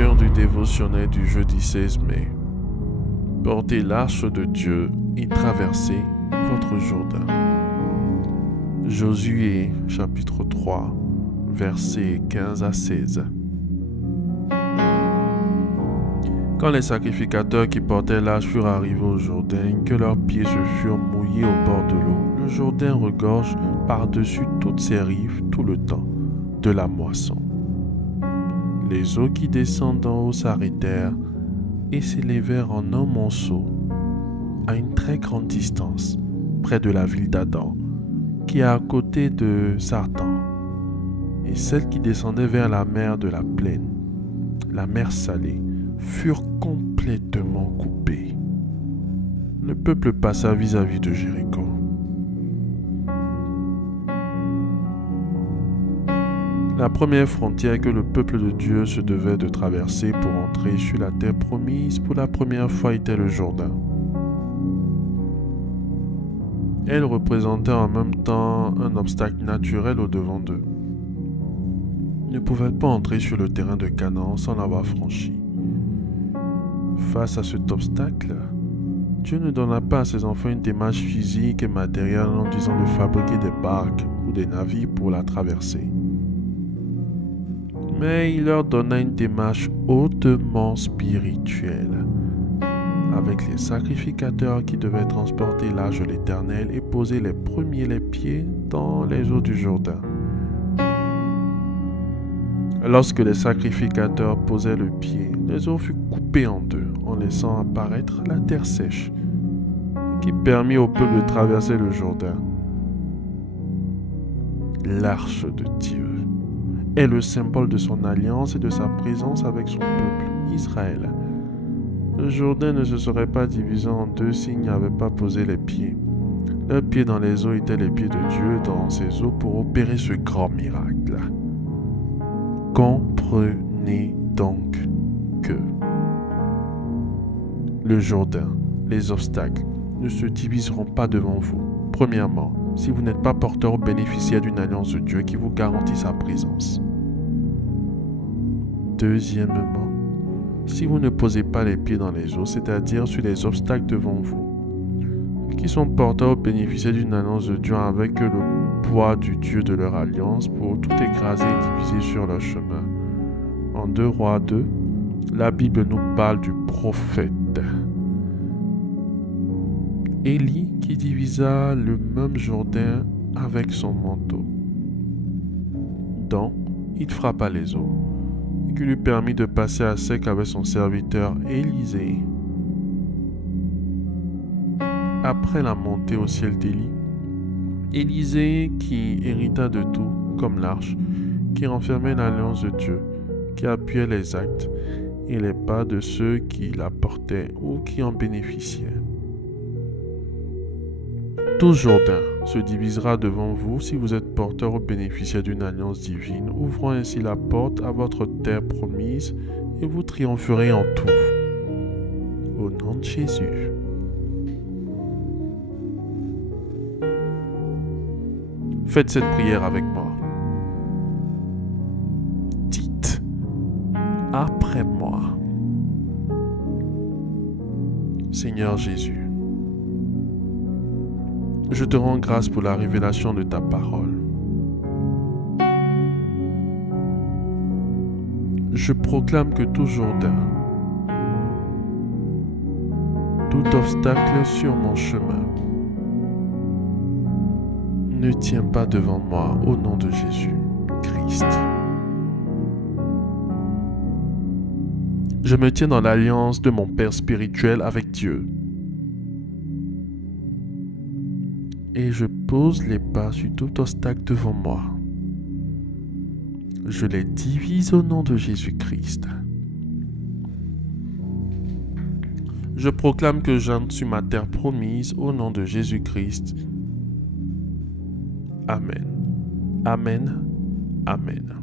lecture du dévotionnel du jeudi 16 mai. Portez l'arche de Dieu et traversez votre Jourdain. Josué chapitre 3, versets 15 à 16. Quand les sacrificateurs qui portaient l'arche furent arrivés au Jourdain, que leurs pieds se furent mouillés au bord de l'eau, le Jourdain regorge par-dessus toutes ses rives tout le temps de la moisson. Les eaux qui descendent d'en haut s'arrêtèrent et s'élevèrent en un monceau à une très grande distance, près de la ville d'Adam, qui est à côté de Sartan, et celles qui descendaient vers la mer de la plaine, la mer salée, furent complètement coupées. Le peuple passa vis-à-vis de Jéricho. La première frontière que le peuple de Dieu se devait de traverser pour entrer sur la terre promise pour la première fois était le Jourdain. Elle représentait en même temps un obstacle naturel au-devant d'eux. Ils ne pouvaient pas entrer sur le terrain de Canaan sans l'avoir franchi. Face à cet obstacle, Dieu ne donna pas à ses enfants une démarche physique et matérielle en disant de fabriquer des barques ou des navires pour la traverser. Mais il leur donna une démarche hautement spirituelle, avec les sacrificateurs qui devaient transporter l'arche de l'Éternel et poser les premiers pieds dans les eaux du Jourdain. Lorsque les sacrificateurs posaient le pied, les eaux furent coupées en deux, en laissant apparaître la terre sèche, qui permit au peuple de traverser le Jourdain. L'arche de Dieu est le symbole de son alliance et de sa présence avec son peuple, Israël. Le Jourdain ne se serait pas divisé en deux s'il n'y avait pas posé les pieds. Leurs pieds dans les eaux étaient les pieds de Dieu dans ces eaux pour opérer ce grand miracle. Comprenez donc que le Jourdain, les obstacles, ne se diviseront pas devant vous. Premièrement, si vous n'êtes pas porteur ou bénéficiaire d'une alliance de Dieu qui vous garantit sa présence. Deuxièmement, si vous ne posez pas les pieds dans les eaux, c'est-à-dire sur les obstacles devant vous, qui sont porteurs ou bénéficiaires d'une alliance de Dieu avec le poids du Dieu de leur alliance pour tout écraser et diviser sur leur chemin. En 2 Rois 2, la Bible nous parle du prophète Élie qui divisa le même Jourdain avec son manteau, dont il frappa les eaux, et qui lui permit de passer à sec avec son serviteur Élisée. Après la montée au ciel d'Élie, Élisée, qui hérita de tout, comme l'arche, qui renfermait l'alliance de Dieu, qui appuyait les actes et les pas de ceux qui la portaient ou qui en bénéficiaient. Tout Jourdain se divisera devant vous si vous êtes porteur ou bénéficiaire d'une alliance divine, ouvrant ainsi la porte à votre terre promise, et vous triompherez en tout. Au nom de Jésus. Faites cette prière avec moi. Dites après moi. Seigneur Jésus, je te rends grâce pour la révélation de ta parole. Je proclame que tout Jourdain, tout obstacle sur mon chemin ne tient pas devant moi au nom de Jésus-Christ. Je me tiens dans l'alliance de mon Père spirituel avec Dieu. Et je pose les pas sur tout obstacle devant moi. Je les divise au nom de Jésus-Christ. Je proclame que j'entre sur ma terre promise au nom de Jésus-Christ. Amen. Amen. Amen.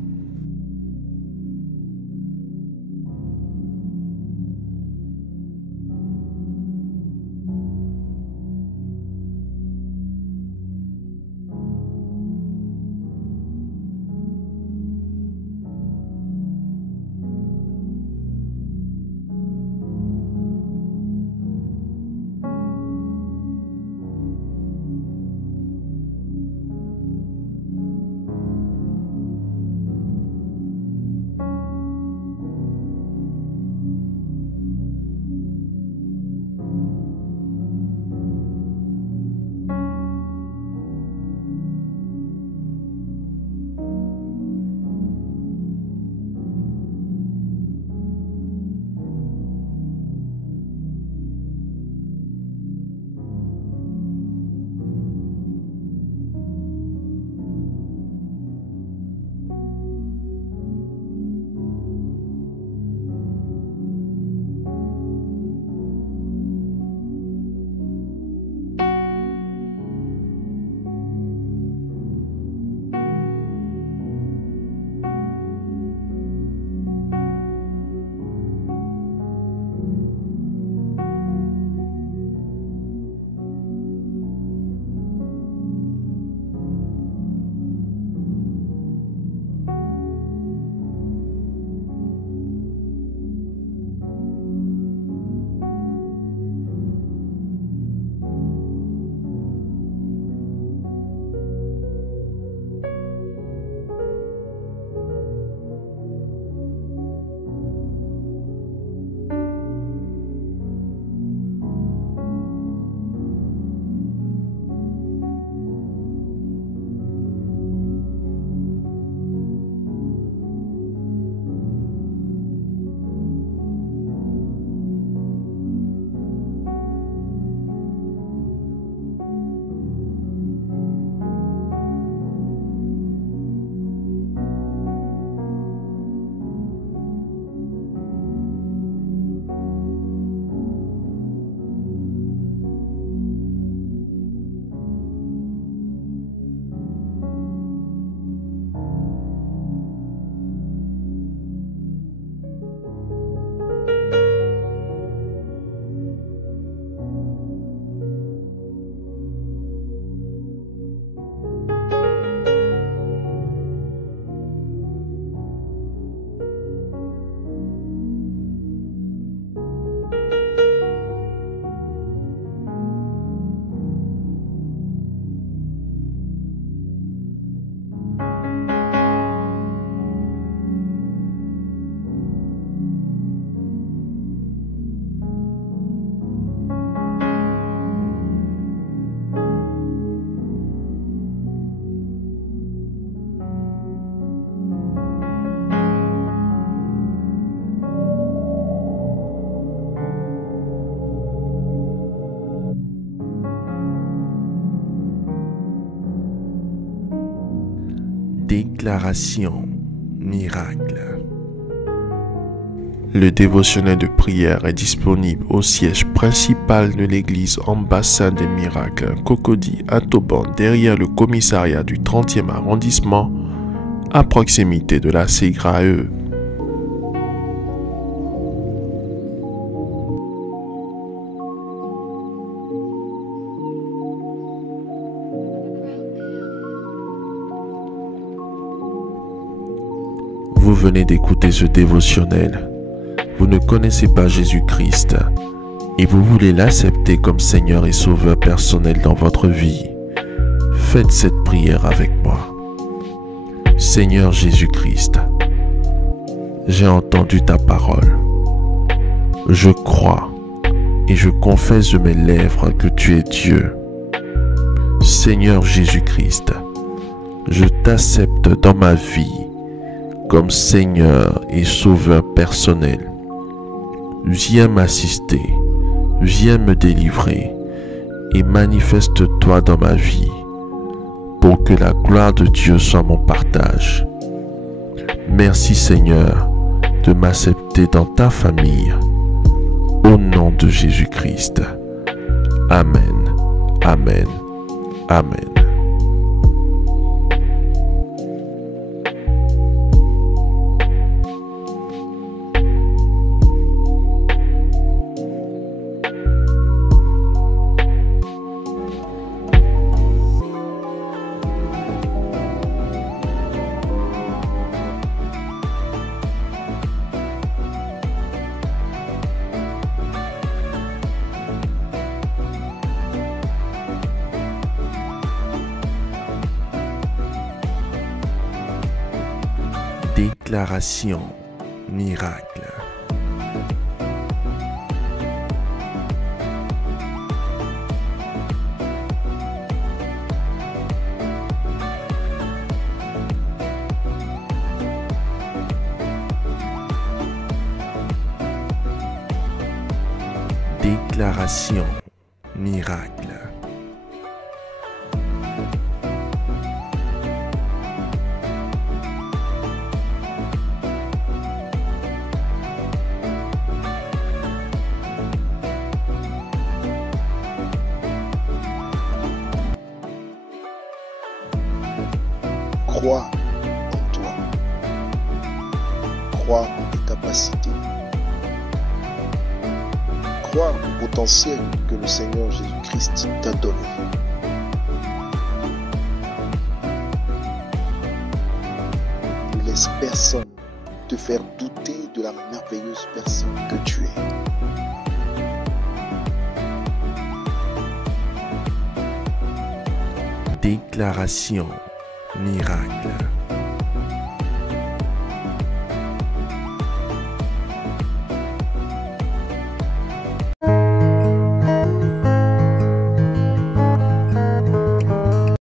Déclaration miracle. Le dévotionnel de prière est disponible au siège principal de l'église Ambassade des Miracles, Cocody à Toban, derrière le commissariat du 30e arrondissement, à proximité de la SEGRAE. Vous venez d'écouter ce dévotionnel. Vous ne connaissez pas Jésus-Christ et vous voulez l'accepter comme Seigneur et Sauveur personnel dans votre vie. Faites cette prière avec moi. Seigneur Jésus-Christ, j'ai entendu ta parole. Je crois et je confesse de mes lèvres que tu es Dieu. Seigneur Jésus-Christ, je t'accepte dans ma vie comme Seigneur et Sauveur personnel. Viens m'assister, viens me délivrer et manifeste-toi dans ma vie pour que la gloire de Dieu soit mon partage. Merci Seigneur de m'accepter dans ta famille. Au nom de Jésus-Christ. Amen, amen, amen. Déclaration miracle. Déclaration miracle. Crois en toi. Crois en tes capacités. Crois au potentiel que le Seigneur Jésus-Christ t'a donné. Ne laisse personne te faire douter de la merveilleuse personne que tu es. Déclaration miracle.